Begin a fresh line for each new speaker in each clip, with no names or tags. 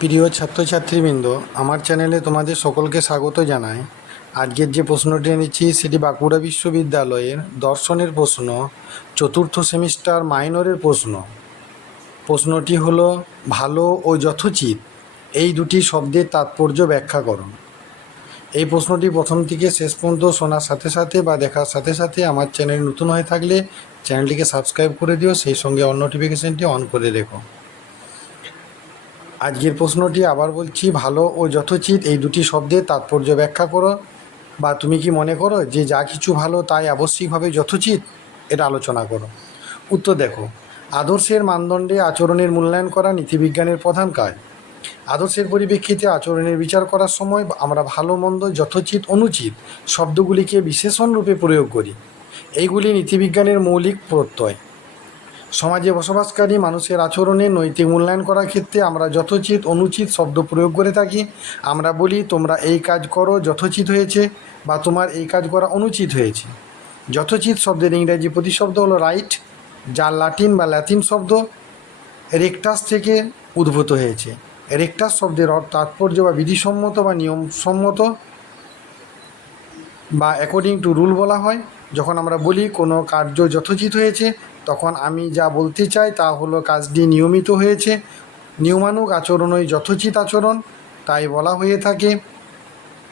প্রিয় ছাত্রছাত্রীবৃন্দ, আমার চ্যানেলে তোমাদের সকলকে স্বাগত জানাই। আজকের যে প্রশ্নটি এনেছি, সেটি বাঁকুড়া বিশ্ববিদ্যালয়ের দর্শনের প্রশ্ন, চতুর্থ সেমিস্টার মাইনরের প্রশ্ন। প্রশ্নটি হলো, ভালো ও যথোচিত, এই দুটি শব্দের তাৎপর্য ব্যাখ্যা করো। এই প্রশ্নটি প্রথম থেকে শেষ পর্যন্ত শোনার সাথে সাথে বা দেখার সাথে সাথে আমার চ্যানেল নতুন হয়ে থাকলে চ্যানেলটিকে সাবস্ক্রাইব করে দিও, সেই সঙ্গে অন নোটিফিকেশনটি অন করে রেখো। আজকের প্রশ্নটি আবার বলছি, ভালো ও যথোচিত এই দুটি শব্দের তাৎপর্য ব্যাখ্যা করো। বা তুমি কি মনে করো যে যা কিছু ভালো তাই আবশ্যিকভাবে যথোচিত? এটা আলোচনা করো। উত্তর দেখো, আদর্শের মানদণ্ডে আচরণের মূল্যায়ন করা নীতিবিজ্ঞানের প্রধান কাজ। আদর্শের পরিপ্রেক্ষিতে আচরণের বিচার করার সময় আমরা ভালো, মন্দ, যথোচিত, অনুচিত শব্দগুলিকে বিশেষণরূপে প্রয়োগ করি। এইগুলি নীতিবিজ্ঞানের মৌলিক প্রত্যয়। সমাজে বসবাসকারী মানুষের আচরণে নৈতিক মূল্যায়ন করার ক্ষেত্রে আমরা যথোচিত অনুচিত শব্দ প্রয়োগ করে থাকি। আমরা বলি, তোমরা এই কাজ করো, যথোচিত হয়েছে, বা তোমার এই কাজ করা অনুচিত হয়েছে। যথোচিত শব্দের ইংরেজি প্রতিশব্দ হলো রাইট যা লাটিন বা ল্যাটিন শব্দ রেকটাস থেকে উদ্ভূত হয়েছে। রেকটাস শব্দের অর্থ তাৎপর্য বা বিধিসম্মত বা নিয়মসম্মত বা অ্যাকর্ডিং টু রুল বলা হয়, যখন আমরা বলি কোনো কার্য যথোচিত হয়েছে, তখন আমি যা বলতে চাই তা হলো কাজটি নিয়মিত হয়েছে। নিয়মানুগ আচরণই যথোচিত আচরণ, তাই বলা হয়ে থাকে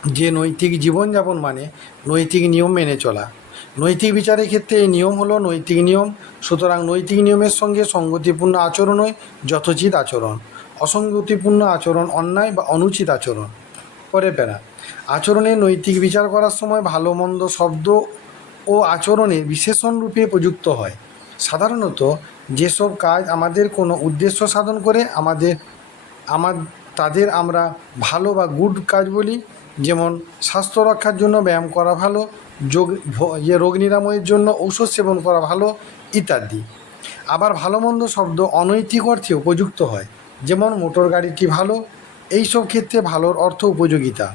যে নৈতিক জীবনযাপন মানে নৈতিক নিয়ম মেনে চলা। নৈতিক বিচারের ক্ষেত্রে এই নিয়ম হলো নৈতিক নিয়ম, সুতরাং নৈতিক নিয়মের সঙ্গে সঙ্গতিপূর্ণ আচরণই যথোচিত আচরণ। অসঙ্গতিপূর্ণ আচরণ অন্যায় বা অনুচিত আচরণ। পরে পেরা আচরণে নৈতিক বিচার করার সময় ভালো, মন্দ, শব্দ ও আচরণে বিশেষণ রূপে প্রযুক্ত হয়। সাধারণত যেসব কাজ আমাদের কোনো উদ্দেশ্য সাধন করে, আমাদের আমার তাদের আমরা ভালো বা গুড কাজ বলি। যেমন স্বাস্থ্য রক্ষার জন্য ব্যায়াম করা ভালো, যোগ ইয়ে রোগ নিরাময়ের জন্য ঔষধ সেবন করা ভালো ইত্যাদি। আবার ভালো, মন্দ, শব্দ অনৈতিক অর্থে উপযুক্ত হয়। যেমন মোটর গাড়িটি ভালো, এইসব ক্ষেত্রে ভালোর অর্থ উপযোগিতা।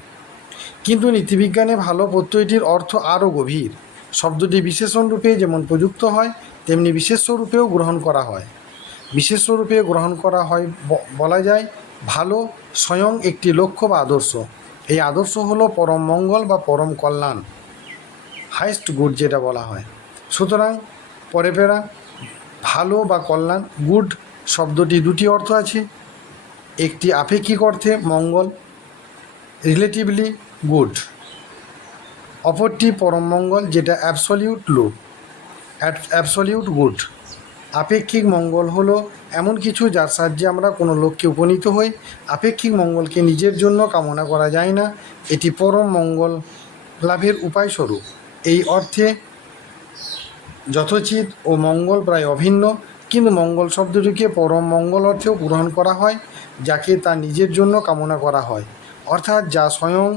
কিন্তু নীতিবিজ্ঞানে ভালো প্রত্যয়টির অর্থ আরও গভীর। শব্দটি বিশেষণ রূপে যেমন প্রযুক্ত হয়, তেমনি বিশেষ্য রূপেও গ্রহণ করা হয়। বিশেষ্য রূপে গ্রহণ করা হয় বলা যায়, ভালো স্বয়ং একটি লক্ষ্য বা আদর্শ। এই আদর্শ হলো পরম মঙ্গল বা পরম কল্যাণ। হাইস্ট গুড যেটা বলা হয়। সুতরাং, পরে পেরা, ভালো বা কল্যাণ, গুড শব্দটি দুটি অর্থ আছে। একটি আপেক্ষিক অর্থে মঙ্গল রিলেটিভলি গুড। অপরটি পরম মঙ্গল, যেটা অ্যাবসলিউট লো অ্যাবসলিউট গুড আপেক্ষিক মঙ্গল হলো এমন কিছু যার সাহায্যে আমরা কোনো লক্ষ্যে উপনীত হই। আপেক্ষিক মঙ্গলকে নিজের জন্য কামনা করা যায় না। এটি পরম মঙ্গল লাভের উপায় স্বরূপ এই অর্থে যথোচিত ও মঙ্গল প্রায় অভিন্ন, কিন্তু মঙ্গল শব্দটিকে পরম মঙ্গল অর্থেও গ্রহণ করা হয়, যাকে তা নিজের জন্য কামনা করা হয়। অর্থাৎ যা স্বয়ং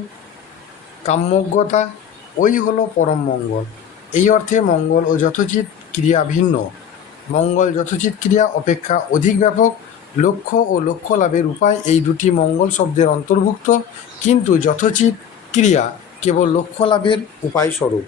কাম্যজ্ঞতা, ওই হলো পরম মঙ্গল। এই অর্থে মঙ্গল ও যথোচিৎ ক্রিয়া ভিন্ন। মঙ্গল যথোচিত ক্রিয়া অপেক্ষা অধিক ব্যাপক। লক্ষ্য ও লক্ষ্য লাভের উপায় এই দুটি মঙ্গল শব্দের অন্তর্ভুক্ত। কিন্তু যথোচিত ক্রিয়া কেবল লক্ষ্য লাভের উপায় স্বরূপ